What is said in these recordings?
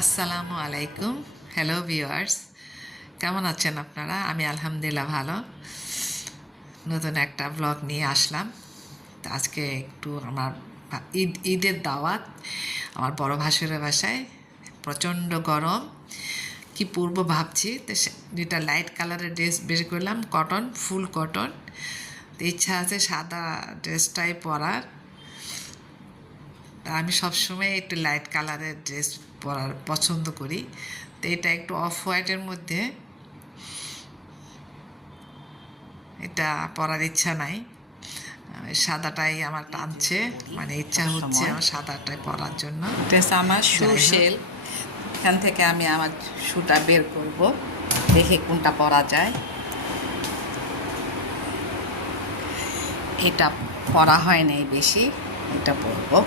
আসসালামু আলাইকুম। Hello viewers কেমন আছেন আপনারা? আমি আলহামদুলিল্লাহ ভালো। নতুন একটা ব্লগ নিয়ে আসলাম। তো আজকে একটু আমার ঈদ, ঈদের দাওয়াত। আমার বড় ভাসুরের বাসায়। প্রচণ্ড গরম। কি পূর্ব ভাবছি? তো যেটা লাইট কালারের ড্রেস বের করলাম। কটন ফুল কটন তো ইচ্ছা আছে সাদা ড্রেসটাই পরার। আমি সবসময় একটু লাইট কালারের ড্রেস পরার পছন্দ করি। তো এটা একটু অফ হোয়াইটের মধ্যে। এটা পরার ইচ্ছা নাই। সাদাটাই আমার টানছে। মানে ইচ্ছা হচ্ছে আমার সাদাটাই পরার জন্য। ড্রেস আমার শু শেল এখান থেকে আমি আমার শুটা বের করব। দেখে কোনটা পরা যায়। এটা পরা হয় নাই বেশি। এটা পরবো।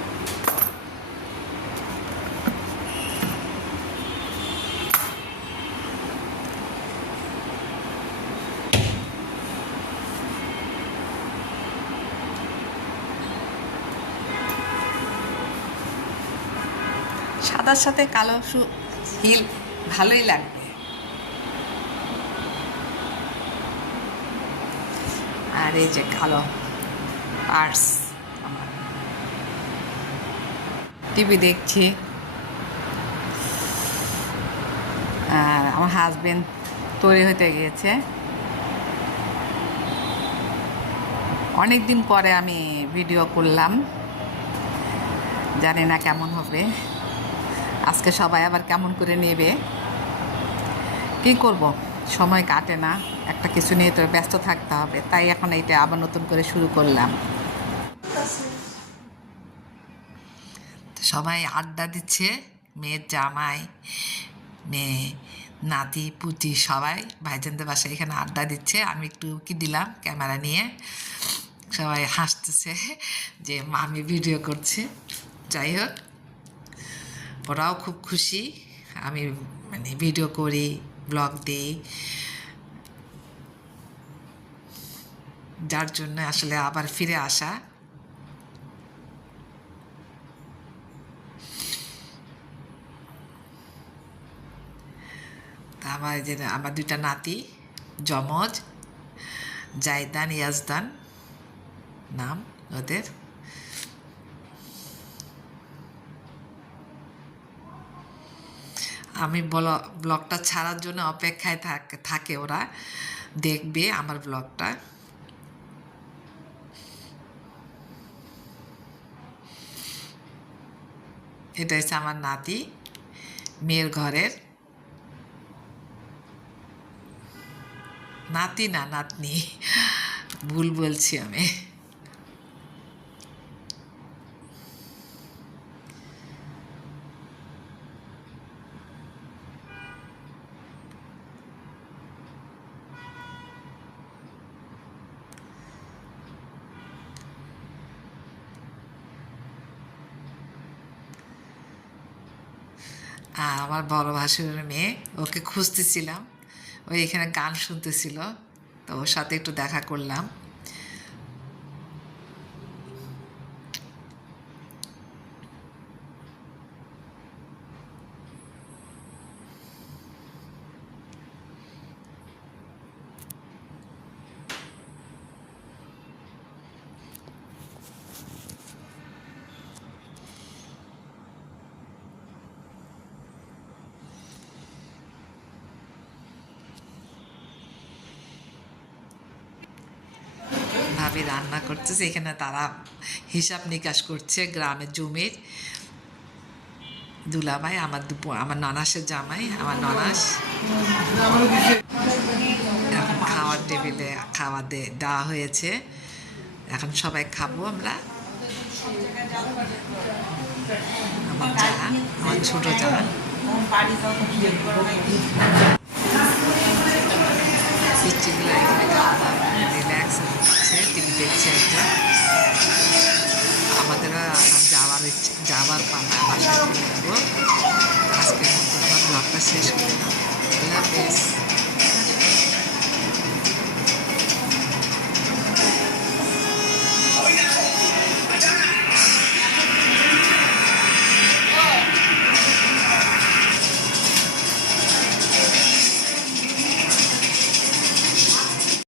সাদার সাথে কালো শু হিল ভালোই লাগবে। আর এই যে কালো পার্স আমার। টিভি দেখছি। আর আমার হাজবেন্ড তৈরি হতে গিয়েছে। অনেক দিন পরে আমি ভিডিও করলাম। জানি না কেমন হবে। আজকে সবাই আবার কেমন করে নেবে? কি করব? সময় কাটে না। একটা কিছু নিয়ে তো ব্যস্ত থাকতে হবে। তাই এখন এইটা আবার নতুন করে শুরু করলাম। সবাই আড্ডা দিচ্ছে। মেয়ের জামাই, মেয়ে, নাতি, পুতি সবাই ভাইজানদের বাসায় এখানে আড্ডা দিচ্ছে। আমি একটু কি দিলাম ক্যামেরা নিয়ে। সবাই হাসতেছে যে মামি ভিডিও করছে। যাই হোক। ওরাও খুব খুশি। আমি মানে ভিডিও করি ব্লগ দিই। যার জন্য আসলে আবার ফিরে আসা। আমার যে আমার দুইটা নাতি, যমজ, জায়দান, ইয়াজদান, নাম ওদের। আমি বল ব্লগটা ছাড়ার জন্য অপেক্ষায় থাক- থাকে ওরা। দেখবে আমার ব্লগটা এটা হচ্ছে আমার নাতি, মেয়ের ঘরের। নাতি না, নাতনি। ভুল বলছি আমি। আমার বড় ভাসুরের মেয়ে, ওকে খুঁজতেছিলাম, ও এখানে গান শুনতেছিল, তো ওর সাথে একটু দেখা করলাম। ভাবি রান্না করতেছে। এখানে তারা হিসাব নিকাশ করছে গ্রামের জমির। দুলাভাই, আমার দুপুর আমার ননাসের জামাই, আমার ননাস। এখন খাওয়ার টেবিলে খাওয়া দেওয়া হয়েছে। এখন সবাই খাব আমরা। আমার যা, আমার ছোট যা। পিচ্চিগুলো এখানে খাওয়া দাওয়া যাওয়ার পালা। বাসায় আজকের মতো আমার ব্লগটা শেষ করে